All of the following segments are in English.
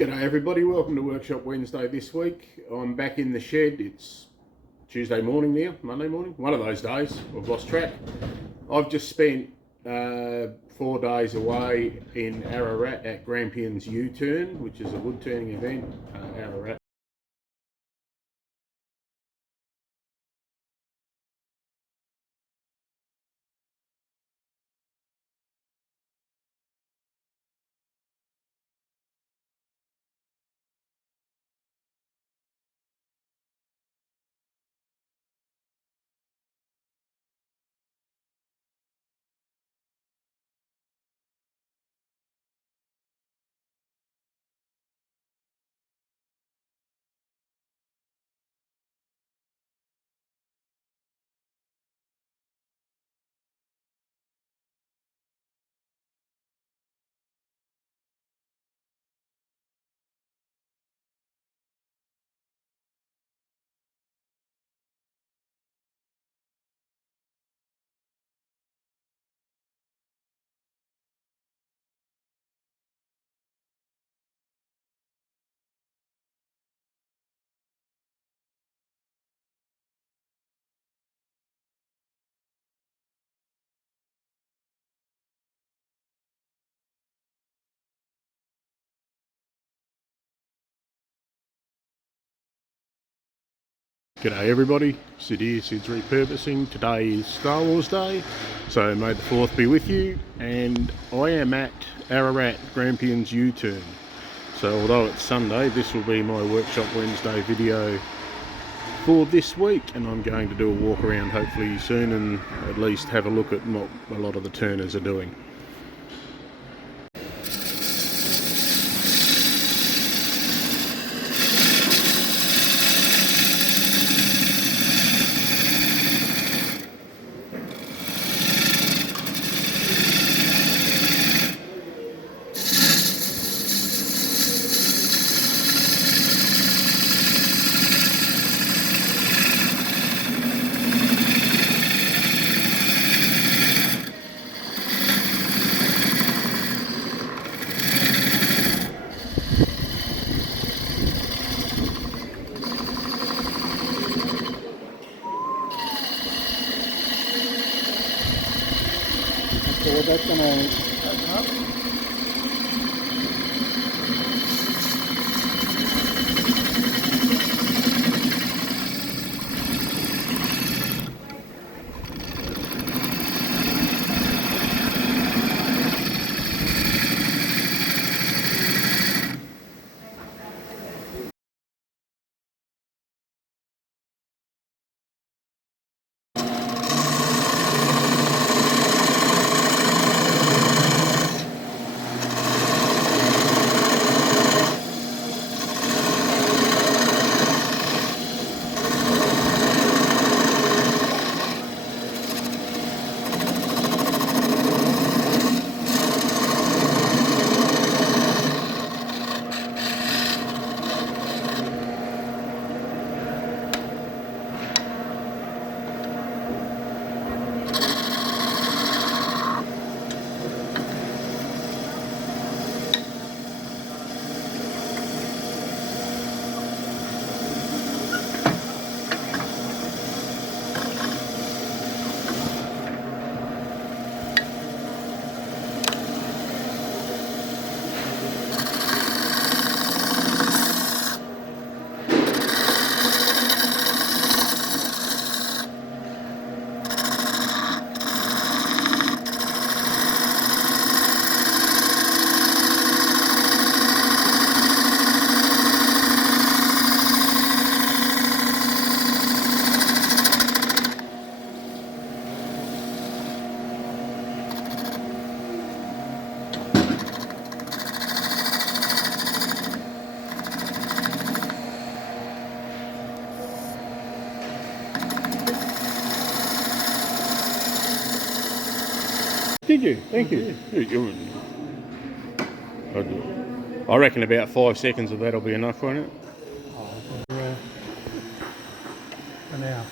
G'day everybody, welcome to Workshop Wednesday this week. I'm back in the shed. It's Tuesday morning now, Monday morning, one of those days. I've lost track. I've just spent 4 days away in Ararat at Grampians Uturn, which is a wood turning event, Ararat. G'day everybody, Sid here, Sid's Repurposing. Today is Star Wars Day, so may the 4th be with you, and I am at Ararat Grampians U-turn. So although it's Sunday, this will be my Workshop Wednesday video for this week, and I'm going to do a walk around hopefully soon and at least have a look at what a lot of the turners are doing. So that's going to open up. Did you? Thank you. I reckon about 5 seconds of that'll be enough, won't it? For now.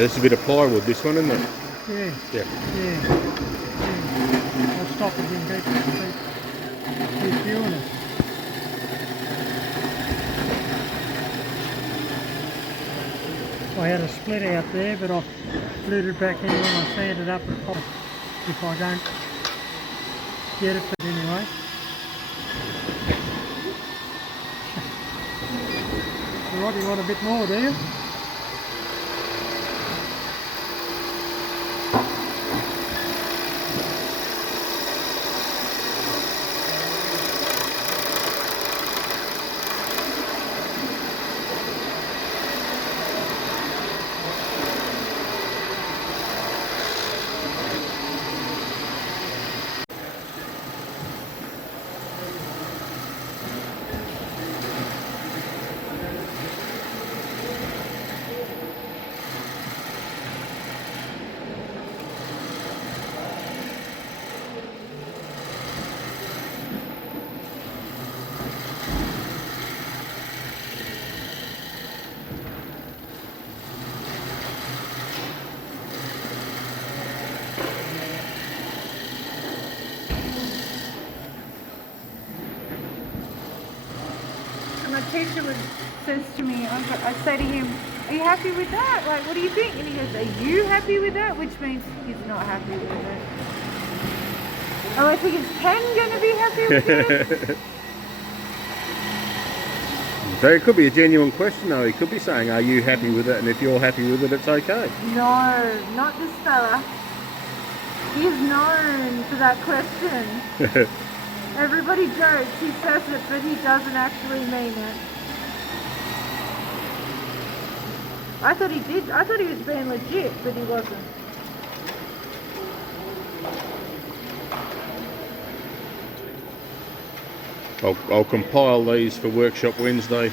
There's a bit of plywood, this one, isn't it? Yeah. Yeah. Yeah. Yeah. I'll stop it and keep viewing it. I had a split out there, but I glued it back in when I sanded up and popped if I don't get it, but anyway. Right, you want a bit more, do you? My teacher says to me, I say to him, are you happy with that? Like, what do you think? And he goes, are you happy with that? Which means he's not happy with it. I'm like, is Ken going to be happy with it? So it could be a genuine question though. He could be saying, are you happy with it? And if you're happy with it, it's okay. No, not this fella. He's known for that question. Everybody jokes, he says it, but he doesn't actually mean it. I thought he did. I thought he was being legit, but he wasn't. I'll compile these for Workshop Wednesday.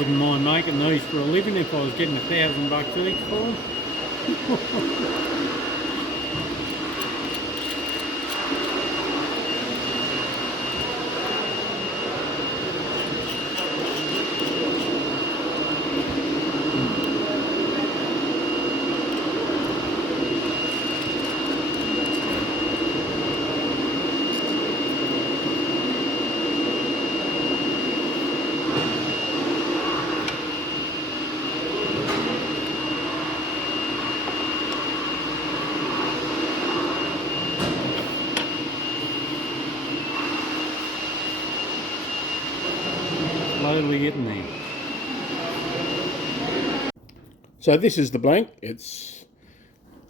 wouldn't mind making these for a living if I was getting $1,000 each for them. Slowly getting there. So this is the blank. It's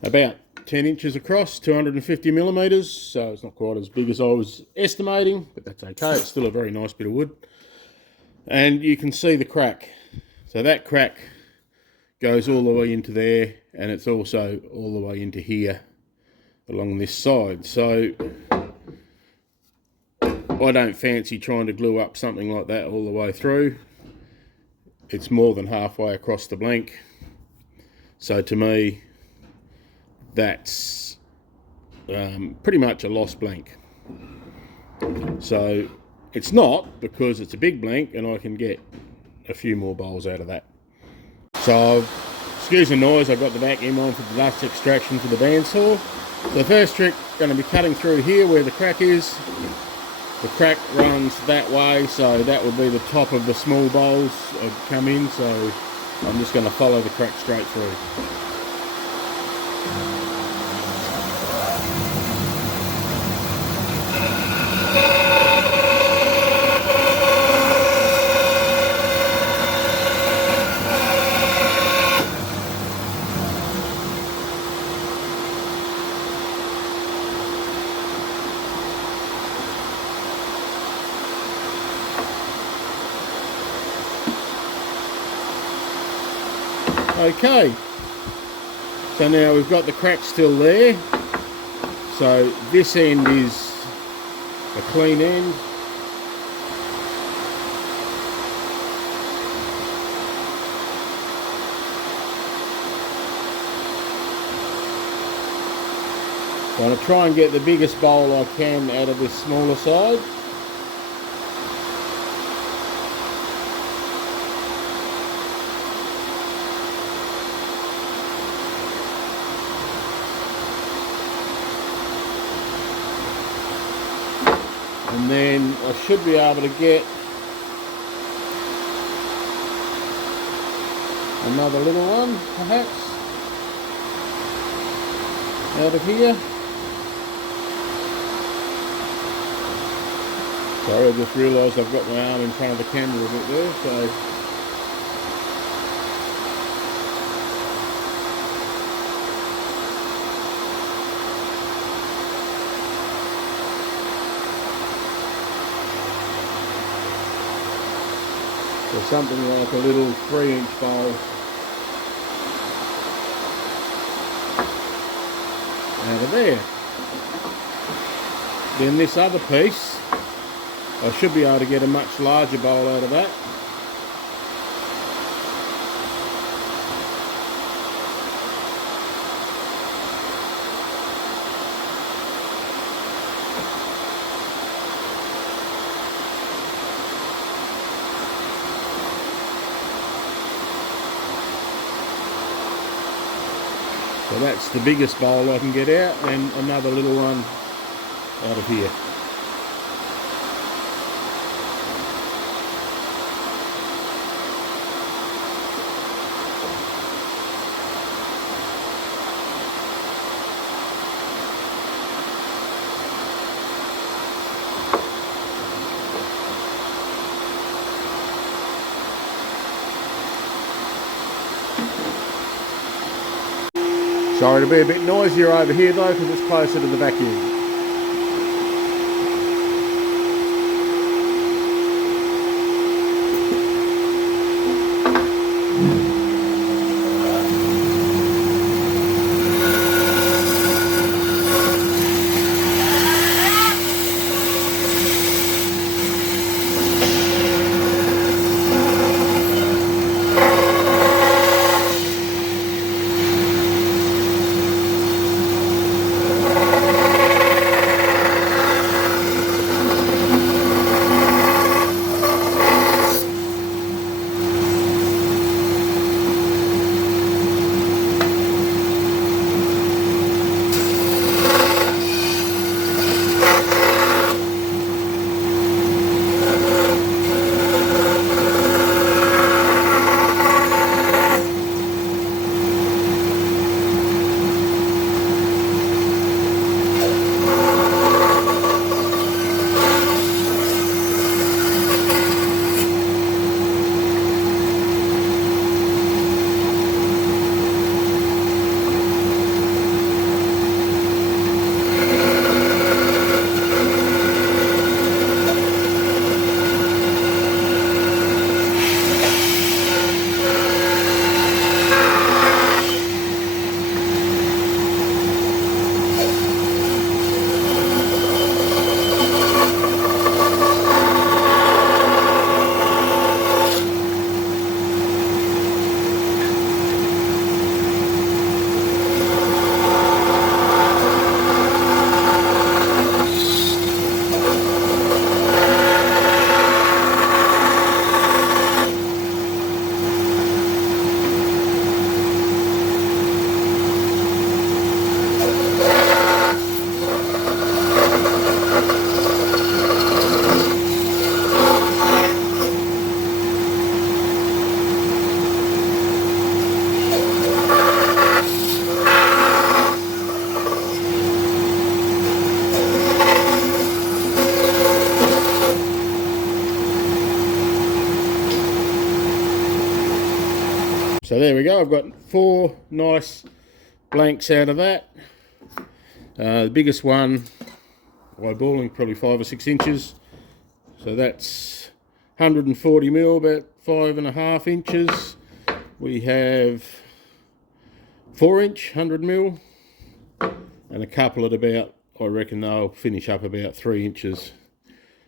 about 10 inches across, 250 millimeters, so it's not quite as big as I was estimating, but that's okay. It's still a very nice bit of wood. And you can see the crack. So that crack goes all the way into there, and it's also all the way into here along this side. So I don't fancy trying to glue up something like that all the way through. It's more than halfway across the blank. So to me, that's pretty much a lost blank. So it's not, because it's a big blank and I can get a few more bowls out of that. So excuse the noise, I've got the vacuum on for the dust extraction for the bandsaw. So the first trick, going to be cutting through here where the crack is. The crack runs that way, so that would be the top of the small bowls that come in, so I'm just going to follow the crack straight through. Okay, so now we've got the crack still there, so this end is a clean end. So I'm going to try and get the biggest bowl I can out of this smaller side. And then I should be able to get another little one, perhaps, out of here. Sorry, I just realised I've got my arm in front of the camera a bit there, so... So something like a little 3-inch bowl out of there. Then this other piece, I should be able to get a much larger bowl out of that. So that's the biggest bowl I can get out, and another little one out of here. Sorry to be a bit noisier over here though, because it's closer to the vacuum. So there we go, I've got 4 nice blanks out of that. The biggest one, eyeballing, probably 5 or 6 inches. So that's 140 mil, about 5.5 inches. We have 4 inch, 100 mil, and a couple at about, I reckon they'll finish up about 3 inches,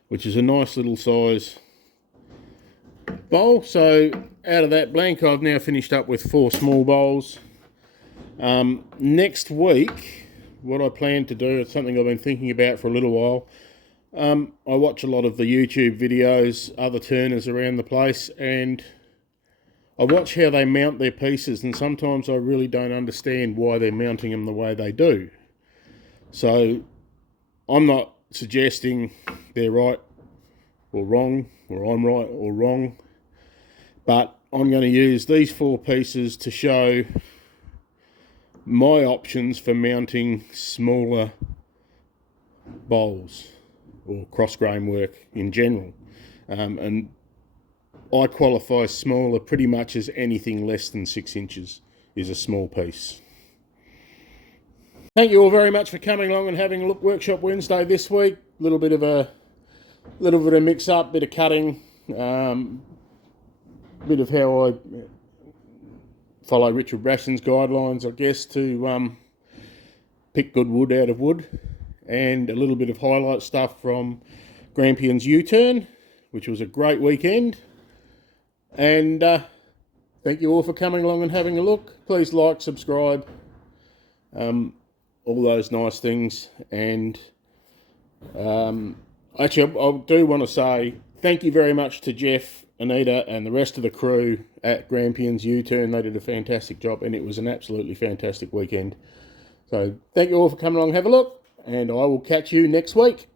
which is a nice little size bowl. So out of that blank, I've now finished up with 4 small bowls. Next week, what I plan to do, it's something I've been thinking about for a little while. I watch a lot of the YouTube videos, other turners around the place, and I watch how they mount their pieces, and sometimes I really don't understand why they're mounting them the way they do. So I'm not suggesting they're right or wrong, or I'm right or wrong, but I'm going to use these 4 pieces to show my options for mounting smaller bowls or cross grain work in general. And I qualify smaller pretty much as anything less than 6 inches is a small piece. Thank you all very much for coming along and having a look. Workshop Wednesday this week. A little bit of mix up, bit of cutting, bit of how I follow Richard Braston's guidelines, I guess, to pick good wood out of wood, and a little bit of highlight stuff from Grampians Uturn, which was a great weekend. And thank you all for coming along and having a look. Please like, subscribe, all those nice things. And actually, I do want to say thank you very much to Jeff, Anita, and the rest of the crew at Grampians Uturn. They did a fantastic job, and it was an absolutely fantastic weekend. So thank you all for coming along and have a look, and I will catch you next week.